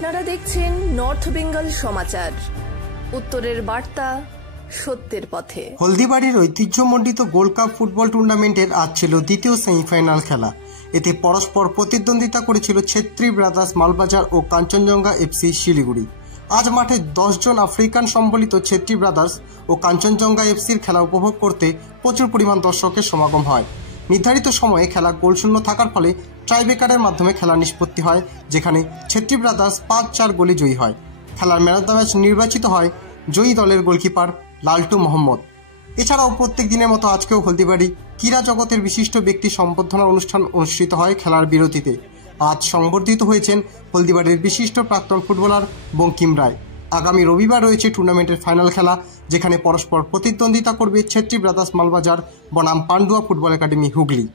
আপনারা দেখছেন নর্থ বেঙ্গল সমাচার, উত্তরের বার্তা, সত্যের পথে। হলদিবাড়ির ঐতিহ্যমণ্ডিত গোল্ড কাপ ফুটবল টুর্নামেন্টের আজ ছিল দ্বিতীয় সেমিফাইনাল খেলা। এতে পরস্পর প্রতিদ্বন্দ্বিতা করেছিল ছেত্রী ব্রাদার্স মালবাজার ও কাঞ্চনজঙ্ঘা এফসি শিলিগুড়ি। আজ মাঠে 10 জন আফ্রিকান সম্বলিত ছেত্রী ব্রাদার্স ও কাঞ্চনজঙ্ঘা এফসির খেলা উপভোগ করতে প্রচুর পরিমাণ দর্শকের সমাগম হয়। নির্ধারিত সময়ে খেলা গোলশূন্য থাকার ফলে টাইব্রেকারের মাধ্যমে খেলা নিষ্পত্তি হয়, যেখানে ছেত্রী ব্রাদার্স 5-4 গোলে জয়ী হয়। খেলার ম্যান অব দ্য ম্যাচ নির্বাচিত হয় জয়ী দলের গোলকিপার লালটু মোহাম্মদ। এছাড়াও প্রত্যেক দিনের মতো আজকেও হলদিবাড়ি ক্রীড়া জগতের বিশিষ্ট ব্যক্তি সম্বর্ধনা অনুষ্ঠান অনুষ্ঠিত হয়। খেলার বিরতিতে আজ সংবর্ধিত হয়েছেন হলদিবাড়ির বিশিষ্ট প্রাক্তন ফুটবলার বঙ্কিম রায়। আগামী রবিবার রয়েছে টুর্নামেন্টের ফাইনাল খেলা, যেখানে পরস্পর প্রতিদ্বন্দ্বিতা করবে ছেত্রী ব্রাদার্স মালবাজার বনাম পান্ডুয়া ফুটবল একাডেমি হুগলি।